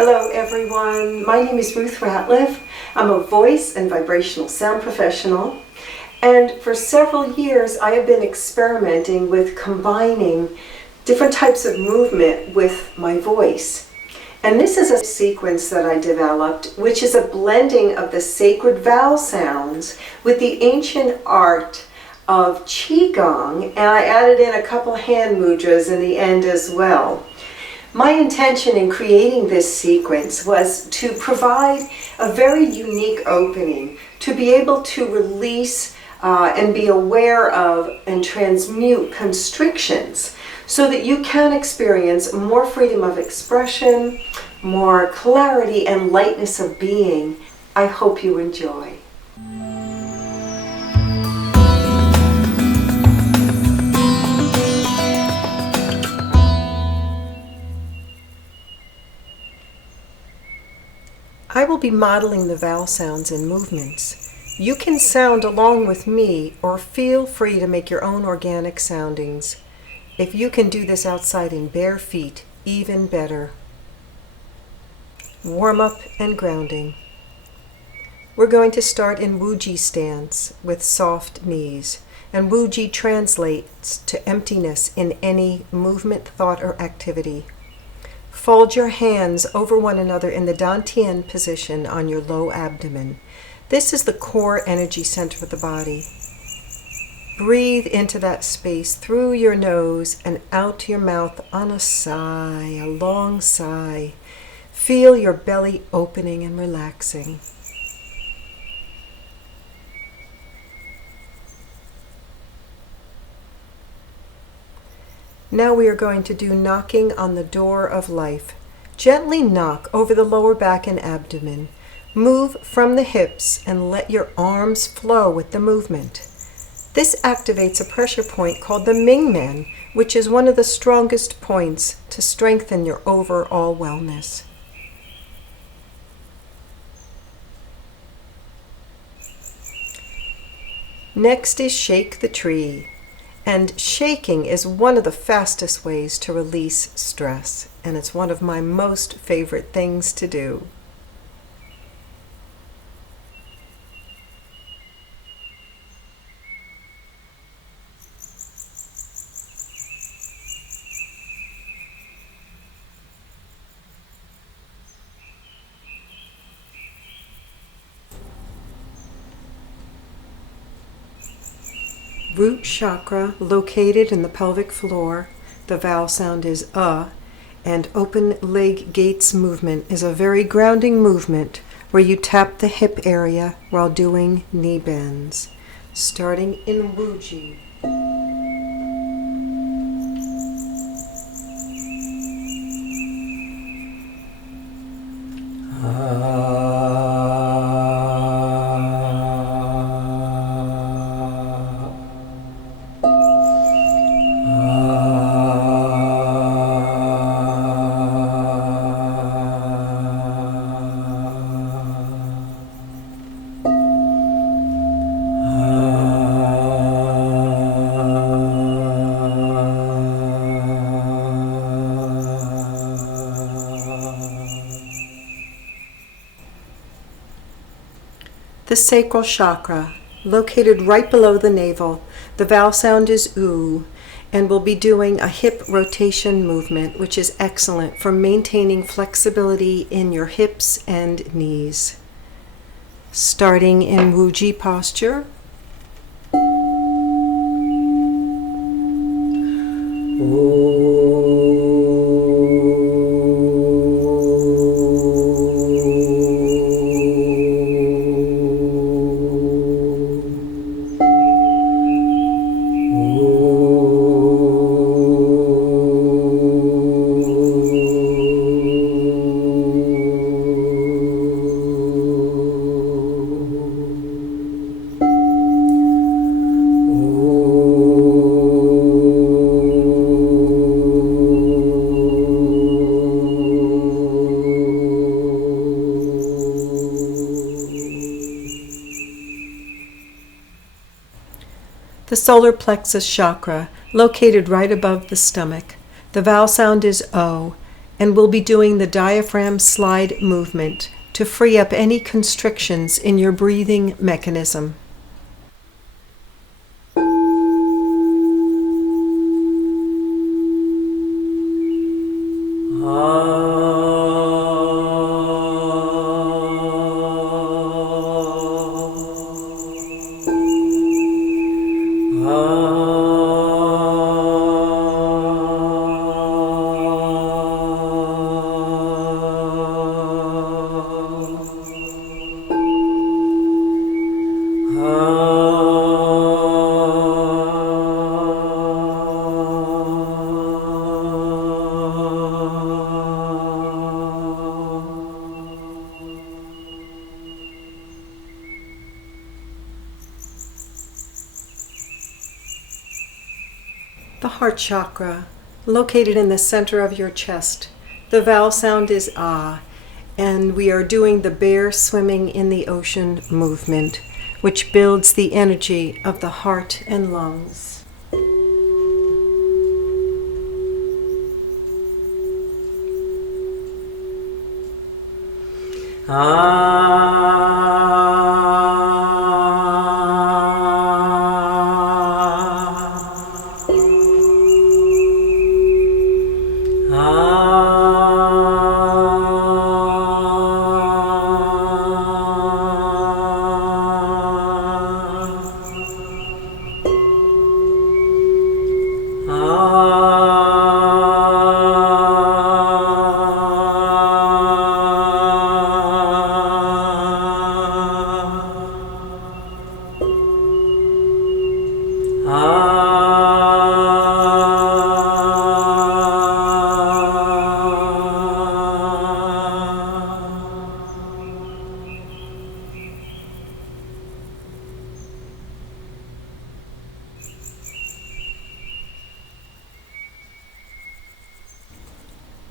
Hello everyone, my name is Ruth Ratliff. I'm a voice and vibrational sound professional, and for several years I have been experimenting with combining different types of movement with my voice. And this is a sequence that I developed, which is a blending of the sacred vowel sounds with the ancient art of Qigong, and I added in a couple hand mudras in the end as well. My intention in creating this sequence was to provide a very unique opening to be able to release and be aware of and transmute constrictions so that you can experience more freedom of expression, more clarity and lightness of being. I hope you enjoy. I will be modeling the vowel sounds and movements. You can sound along with me or feel free to make your own organic soundings. If you can do this outside in bare feet, even better. Warm up and grounding. We're going to start in Wuji stance with soft knees. And Wuji translates to emptiness in any movement, thought, or activity. Fold your hands over one another in the Dantian position on your low abdomen. This is the core energy center of the body. Breathe into that space through your nose and out your mouth on a sigh, a long sigh. Feel your belly opening and relaxing. Now we are going to do knocking on the door of life. Gently knock over the lower back and abdomen. Move from the hips and let your arms flow with the movement. This activates a pressure point called the Mingmen, which is one of the strongest points to strengthen your overall wellness. Next is shake the tree. And shaking is one of the fastest ways to release stress, and it's one of my most favorite things to do. Root chakra located in the pelvic floor. The vowel sound is and open leg gates movement is a very grounding movement where you tap the hip area while doing knee bends. Starting in Wuji. The sacral chakra, located right below the navel. The vowel sound is oo, and we'll be doing a hip rotation movement, which is excellent for maintaining flexibility in your hips and knees. Starting in Wuji posture. The solar plexus chakra, located right above the stomach. The vowel sound is O, and we'll be doing the diaphragm slide movement to free up any constrictions in your breathing mechanism. The heart chakra, located in the center of your chest. The vowel sound is ah, and we are doing the bear swimming in the ocean movement, which builds the energy of the heart and lungs.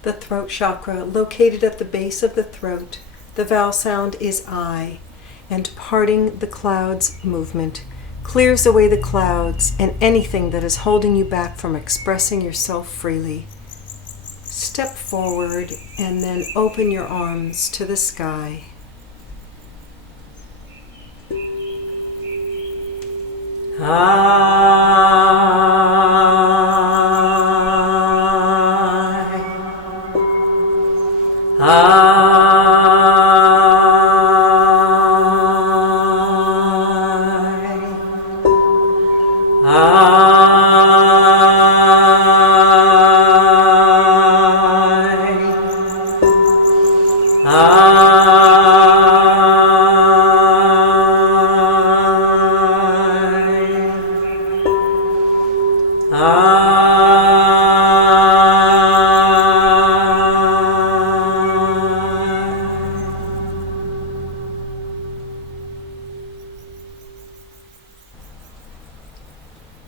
The throat chakra, located at the base of the throat. The vowel sound is I, and parting the clouds movement clears away the clouds and anything that is holding you back from expressing yourself freely. Step forward and then open your arms to the sky.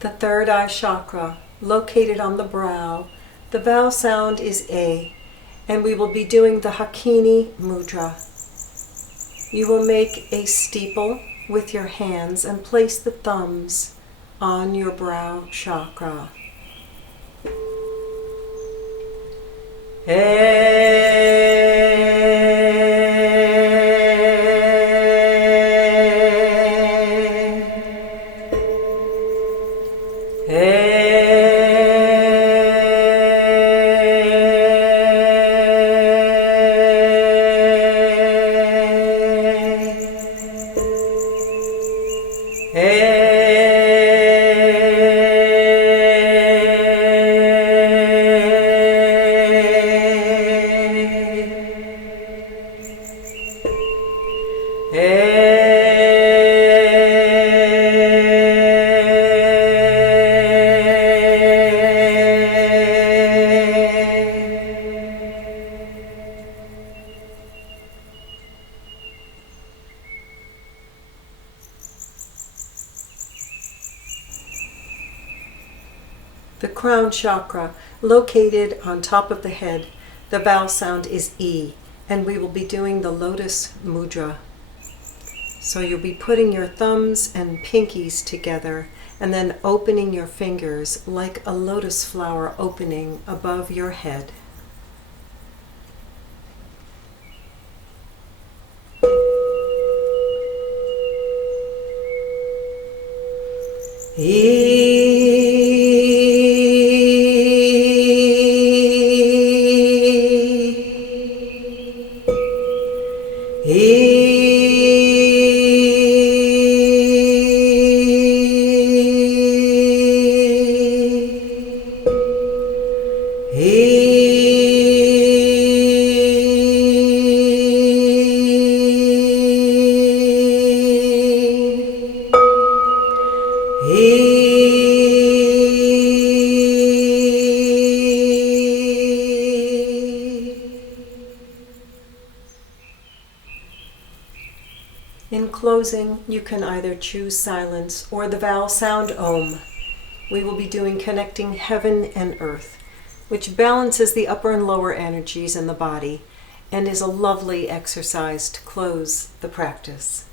The third eye chakra, located on the brow. The vowel sound is A, and we will be doing the HAKINI mudra. You will make a steeple with your hands and place the thumbs on your brow chakra. The crown chakra, located on top of the head. The vowel sound is E, and we will be doing the LOTUS mudra. So you'll be putting your thumbs and pinkies together and then opening your fingers like a lotus flower opening above your head. In closing, you can either choose silence or the vowel sound Om. We will be doing connecting heaven and earth, which balances the upper and lower energies in the body and is a lovely exercise to close the practice.